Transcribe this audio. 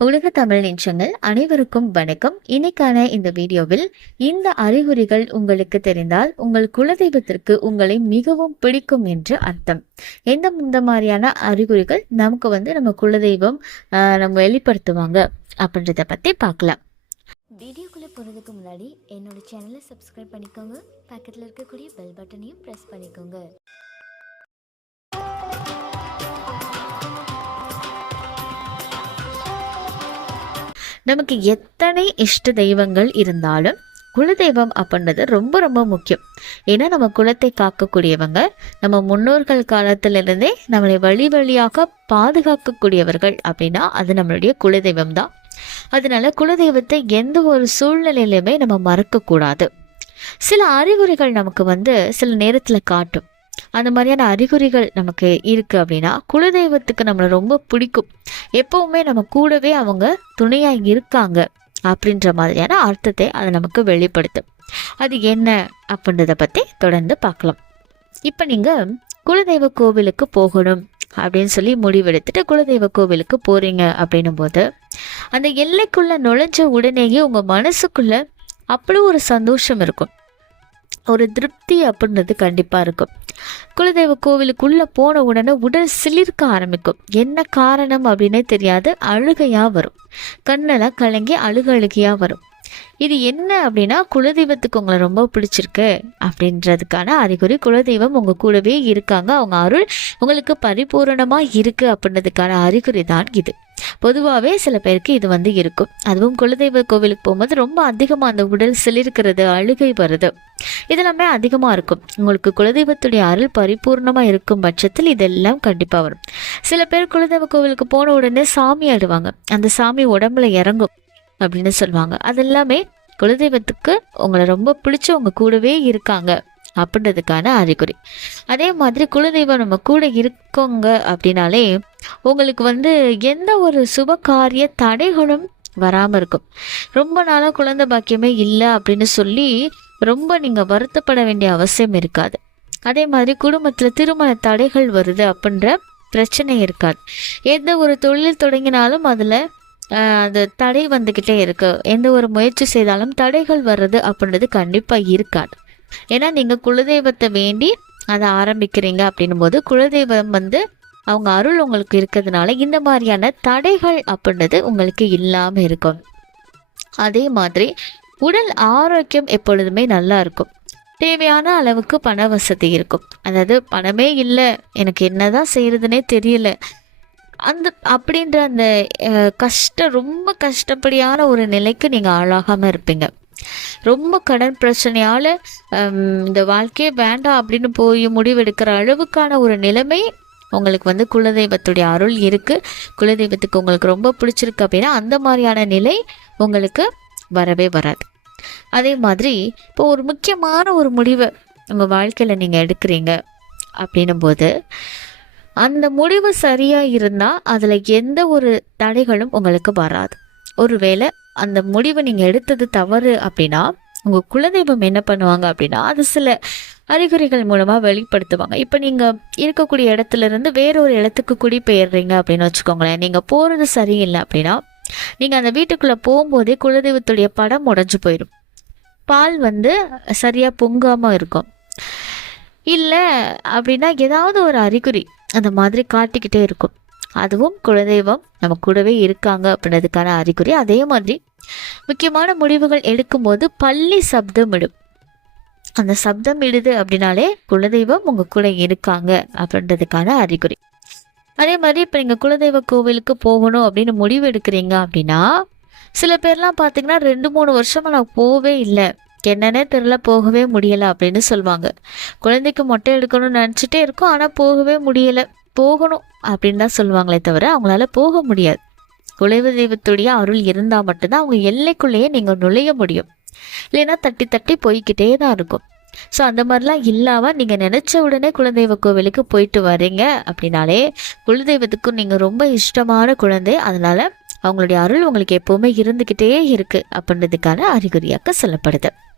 உலக தமிழ் நெஞ்சங்கள் அனைவருக்கும் வணக்கம். இன்னைக்கான இந்த வீடியோவில் இந்த அறிகுறிகள் உங்களுக்கு தெரிந்தால் உங்கள் குலதெய்வத்திற்கு உங்களை மிகவும் பிடிக்கும் என்று அர்த்தம். எந்த இந்த மாதிரியான அறிகுறிகள் நமக்கு வந்து நம்ம குலதெய்வம் ஆஹ், நம்ம வெளிப்படுத்துவாங்க அப்படின்றத பத்தி பார்க்கலாம். வீடியோக்குள்ள போகிறதுக்கு முன்னாடி என்னோட சேனலை சப்ஸ்கிரைப் பண்ணிக்கோங்க. பக்கத்தில் இருக்கக்கூடிய பெல் பட்டனையும் ப்ரெஸ் பண்ணிக்கோங்க. நமக்கு எத்தனை இஷ்ட தெய்வங்கள் இருந்தாலும் குலதெய்வம் அப்படின்றது ரொம்ப ரொம்ப முக்கியம். ஏன்னா நம்ம குலத்தை காக்கக்கூடியவங்க நம்ம முன்னோர்கள் காலத்திலிருந்தே நம்மளை வழி வழியாக பாதுகாக்கக்கூடியவர்கள் அப்படின்னா அது நம்மளுடைய குலதெய்வம் தான். அதனால குலதெய்வத்தை எந்த ஒரு சூழ்நிலையிலுமே நம்ம மறக்கக்கூடாது. சில அறிகுறிகள் நமக்கு வந்து சில நேரத்தில் காட்டும். அந்த மாதிரியான அறிகுறிகள் நமக்கு இருக்குது அப்படின்னா குலதெய்வத்துக்கு நம்மளை ரொம்ப பிடிக்கும். எப்போவுமே நம்ம கூடவே அவங்க துணையாக இருக்காங்க அப்படின்ற மாதிரியான அர்த்தத்தை அது நமக்கு வெளிப்படுத்தும். அது என்ன அப்படின்றத பற்றி தொடர்ந்து பார்க்கலாம். இப்போ நீங்கள் குலதெய்வ கோவிலுக்கு போகணும் அப்படின்னு சொல்லி முடிவெடுத்துட்டு குலதெய்வ கோவிலுக்கு போகிறீங்க அப்படின்னும் போது அந்த எல்லைக்குள்ளே நுழைஞ்ச உடனேயே உங்கள் மனசுக்குள்ளே அவ்வளோ ஒரு சந்தோஷம் இருக்கும். ஒரு திருப்தி அப்படின்றது கண்டிப்பாக இருக்கும். குலதெய்வ கோவிலுக்குள்ளே போன உடனே உடல் சிலிர்க்க ஆரம்பிக்கும். என்ன காரணம் அப்படின்னே தெரியாது. அழுகையாக வரும். கண்ணெல்லாம் கலங்கி அழுக அழுகையாக வரும். இது என்ன அப்படின்னா குலதெய்வத்துக்கு உங்களை ரொம்ப பிடிச்சிருக்கு அப்படின்றதுக்கான அறிகுறி குலதெய்வம் உங்கள் கூடவே இருக்காங்க. அவங்க அருள் உங்களுக்கு பரிபூரணமாக இருக்குது அப்படின்றதுக்கான அறிகுறி தான் இது. பொதுவாகவே சில பேருக்கு இது வந்து இருக்கும். அதுவும் குலதெய்வ கோவிலுக்கு போகும்போது ரொம்ப அதிகமாக அந்த உடல் சிலிருக்கிறது அழுகை வருது. இதெல்லாமே அதிகமாக இருக்கும். உங்களுக்கு குலதெய்வத்துடைய அருள் பரிபூர்ணமாக இருக்கும் பட்சத்தில் இதெல்லாம் கண்டிப்பாக வரும். சில பேர் குலதெய்வ கோவிலுக்கு போன உடனே சாமி ஆடுவாங்க அந்த சாமி உடம்புல இறங்கும் அப்படின்னு சொல்லுவாங்க. அது எல்லாமே குலதெய்வத்துக்கு உங்களை ரொம்ப பிடிச்சவங்க கூடவே இருக்காங்க. அப்படின்றதுக்கான அறிகுறி. அதே மாதிரி குலதெய்வம் நம்ம கூட இருக்கோங்க அப்படின்னாலே உங்களுக்கு வந்து எந்த ஒரு சுப காரிய தடைகளும் வராமல் இருக்கும். ரொம்ப நாளாக குழந்தை பாக்கியமே இல்லை அப்படின்னு சொல்லி ரொம்ப நீங்கள் வருத்தப்பட வேண்டிய அவசியம் இருக்காது. அதே மாதிரி குடும்பத்தில் திருமண தடைகள் வருது அப்படின்ற பிரச்சனை இருக்காது. எந்த ஒரு தொழில் தொடங்கினாலும் அதில் அந்த தடை வந்துக்கிட்டே இருக்கு. எந்த ஒரு முயற்சி செய்தாலும் தடைகள் வர்றது அப்படின்றது கண்டிப்பாக இருக்காது. ஏன்னா நீங்கள் குலதெய்வத்தை வேண்டி அதை ஆரம்பிக்கிறீங்க அப்படின்னும் போது குலதெய்வம் வந்து அவங்க அருள் உங்களுக்கு இருக்கிறதுனால இந்த மாதிரியான தடைகள் அப்படின்றது உங்களுக்கு இல்லாமல் இருக்கும். அதே மாதிரி உடல் ஆரோக்கியம் எப்பொழுதுமே நல்லா இருக்கும். தேவையான அளவுக்கு பண வசதி இருக்கும். அதாவது பணமே இல்லை எனக்கு என்னதான் செய்யறதுனே தெரியல. அந்த அப்படின்ற அந்த கஷ்டம் ரொம்ப கஷ்டப்படியான ஒரு நிலைக்கு நீங்கள் ஆளாகாமல் இருப்பீங்க. ரொம்ப கடன் பிரச்சனையால் இந்த வாழ்க்கையே வேண்டாம் அப்படின்னு போய் முடிவெடுக்கிற அளவுக்கான ஒரு நிலைமை உங்களுக்கு வந்து குலதெய்வத்துடைய அருள் இருக்குது குலதெய்வத்துக்கு உங்களுக்கு ரொம்ப பிடிச்சிருக்கு அப்படின்னா அந்த மாதிரியான நிலை உங்களுக்கு வரவே வராது. அதே மாதிரி இப்போ ஒரு முக்கியமான ஒரு முடிவை உங்கள் வாழ்க்கையில் நீங்கள் எடுக்கிறீங்க அப்படின்னும் போது அந்த முடிவு சரியாக இருந்தால் அதில் எந்த ஒரு தடைகளும் உங்களுக்கு வராது. ஒருவேளை அந்த முடிவை நீங்கள் எடுத்தது தவறு அப்படின்னா உங்கள் குலதெய்வம் என்ன பண்ணுவாங்க அப்படின்னா அது சில அறிகுறிகள் மூலமாக வெளிப்படுத்துவாங்க. இப்போ நீங்கள் இருக்கக்கூடிய இடத்துல இருந்து வேறொரு இடத்துக்கு குடிபெயர்றீங்க அப்படின்னு வச்சுக்கோங்களேன். நீங்கள் போகிறது சரியில்லை அப்படின்னா நீங்கள் அந்த வீட்டுக்குள்ளே போகும்போதே குலதெய்வத்துடைய படம் உடஞ்சு போயிடும். பால் வந்து சரியாக பொங்காமல் இருக்கும். இல்லை அப்படின்னா ஏதாவது ஒரு அறிகுறி அந்த மாதிரி காட்டிக்கிட்டே இருக்கும். அதுவும் குலதெய்வம் நம்ம கூடவே இருக்காங்க அப்படின்றதுக்கான அறிகுறி அதே மாதிரி முக்கியமான முடிவுகள் எடுக்கும்போது பள்ளி சப்தம் இடும். அந்த சப்தம் இடுது அப்படின்னாலே குலதெய்வம் உங்க கூட இருக்காங்க அப்படின்றதுக்கான அறிகுறி. அதே மாதிரி இப்போ நீங்கள் குலதெய்வ கோவிலுக்கு போகணும் அப்படின்னு முடிவு எடுக்கிறீங்க அப்படின்னா சில பேர்லாம் பார்த்தீங்கன்னா ரெண்டு மூணு வருஷமாக நான் போகவே இல்லை. என்னன்னே தெரில போகவே முடியலை அப்படின்னு சொல்லுவாங்க. குழந்தைக்கு மொட்டை எடுக்கணும்னு நினச்சிட்டே இருக்கோம் ஆனால் போகவே முடியலை. போகணும் அப்படின்னு தான் சொல்லுவாங்களே தவிர அவங்களால போக முடியாது. குலைவு தெய்வத்துடைய அருள் இருந்தால் மட்டும்தான் அவங்க எல்லைக்குள்ளேயே நீங்கள் நுழைய முடியும். இல்லைன்னா தட்டி தட்டி போய்கிட்டே தான் இருக்கும். ஸோ அந்த மாதிரிலாம் இல்லாமல் நீங்கள் நினச்ச உடனே குலதெய்வ கோவிலுக்கு போயிட்டு வரீங்க அப்படின்னாலே குலதெய்வத்துக்கும் நீங்கள் ரொம்ப இஷ்டமான குழந்தை. அதனால அவங்களுடைய அருள் உங்களுக்கு எப்போவுமே இருந்துக்கிட்டே இருக்குது அப்படின்றதுக்கான அறிகுறியாக சொல்லப்படுது.